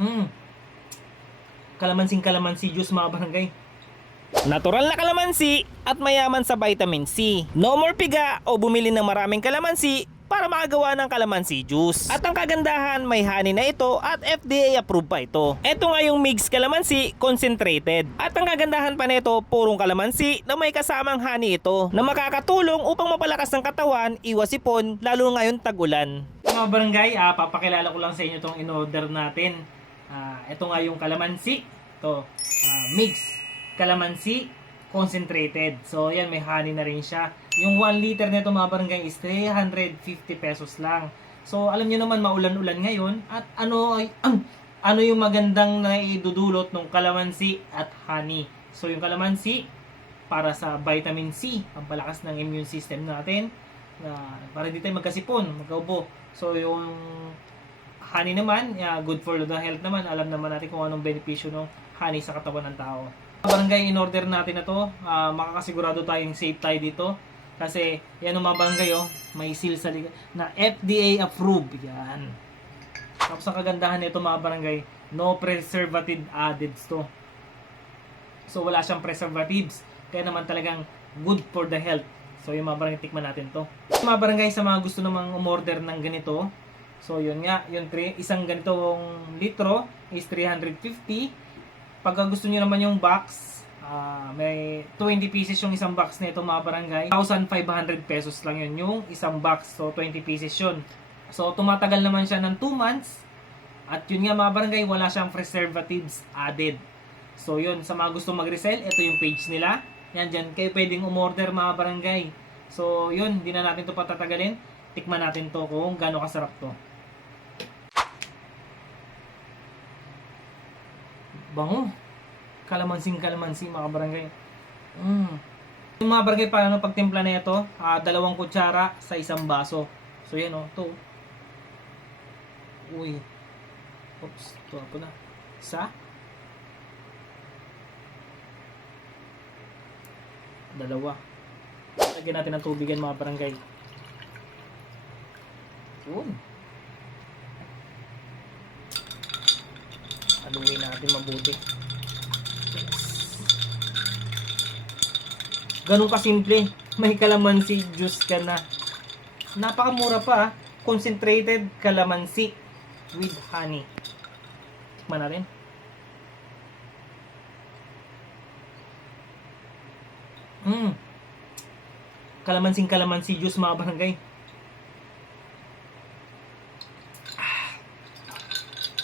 Mm. Kalamansing kalamansi juice mga barangay. Natural na kalamansi at mayaman sa vitamin C. No more piga o bumili ng maraming kalamansi para makagawa ng kalamansi juice. At ang kagandahan, may honey na ito at FDA approved pa ito. Ito nga yung mixed kalamansi concentrated. At ang kagandahan pa nito, purong kalamansi na may kasamang honey ito na makakatulong upang mapalakas ng katawan, iwas sipon, lalo ngayon tag-ulan. Mga barangay, papakilala ko lang sa inyo itong in-order natin. Ito nga yung kalamansi. Ito, mixed kalamansi concentrated. So, yan, may honey na rin siya. Yung 1 liter nito mga barangay is 350 pesos lang. So, alam niyo naman, maulan-ulan ngayon. At ano yung magandang naidudulot ng kalamansi at honey. So, yung kalamansi, para sa vitamin C, ang palakas ng immune system natin. Para hindi tayo magkasipon, magkaubo. So, yung honey naman, good for the health naman. Alam naman natin kung anong benepisyo ng honey sa katawan ng tao. Barangay, in order natin na to, makakasigurado tayong safe tayo dito kasi yan mga barangay, may seal sa na FDA approved yan. Tapos ang kagandahan nito mga barangay, no preservative added to. So wala siyang preservatives, kaya naman talagang good for the health. So yung mga barangay, tikman natin to. Mga barangay, sa mga gusto namang umorder ng ganito, so yun nga, yung isang ganitong litro is 350. Pagka gusto niyo naman yung box, may 20 pieces yung isang box nito mga barangay. 1,500 pesos lang yun yung isang box. So 20 pieces yun. So tumatagal naman siya ng 2 months. At yun nga mga barangay, wala siyang preservatives added. So yun, sa mga gusto mag-resell, ito yung page nila. Yan, dyan kayo pwedeng umorder mga barangay. So yun, hindi na natin to patatagalin. Tikman natin to kung gaano kasarap to. Bango. Kalamansing kalamansi mga barangay. Yung mga barangay, paano pagtimpla na ito? 2 kutsara sa isang baso. So yan to. Uy. Oops, ito po na. Isa. 2. Lagyan natin ng tubigan mga barangay. Yun. Haluin natin mabuti. Ganun kasimple. May kalamansi juice ka na. Napakamura pa. Concentrated kalamansi with honey. Tikman natin. Kalamansing kalamansi juice mga barangay.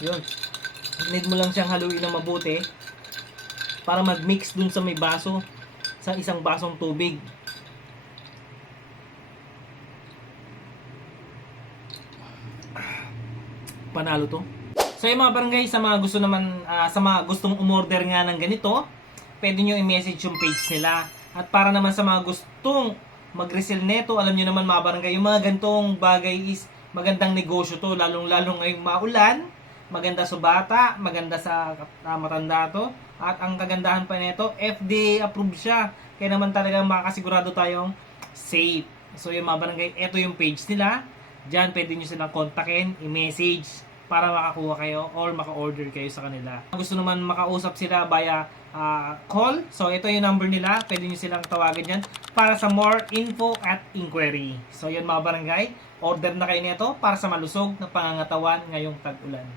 Yun. Need mo lang siyang haluin ng mabuti para mag-mix dun sa may baso, sa isang basong tubig. Panalo to. So yung mga barangay, sa mga gusto naman, sa mga gustong umorder nga ng ganito, pwede nyo i-message yung page nila. At para naman sa mga gustong mag-resell neto, alam nyo naman mga barangay, yung mga gantong bagay is magandang negosyo to, lalong-lalong ngayong maulan. Maganda sa bata, maganda sa matanda to. At ang kagandahan pa nito, FDA approved siya. Kaya naman talagang makakasigurado tayong safe. So yung mga barangay, ito yung page nila. Diyan pwede nyo silang kontakin, i-message para makakuha kayo or maka-order kayo sa kanila. Gusto naman makausap sila via call. So ito yung number nila. Pwede nyo silang tawagan dyan para sa more info at inquiry. So yun mga barangay, order na kayo nito para sa malusog na pangangatawan ngayong tag-ulan.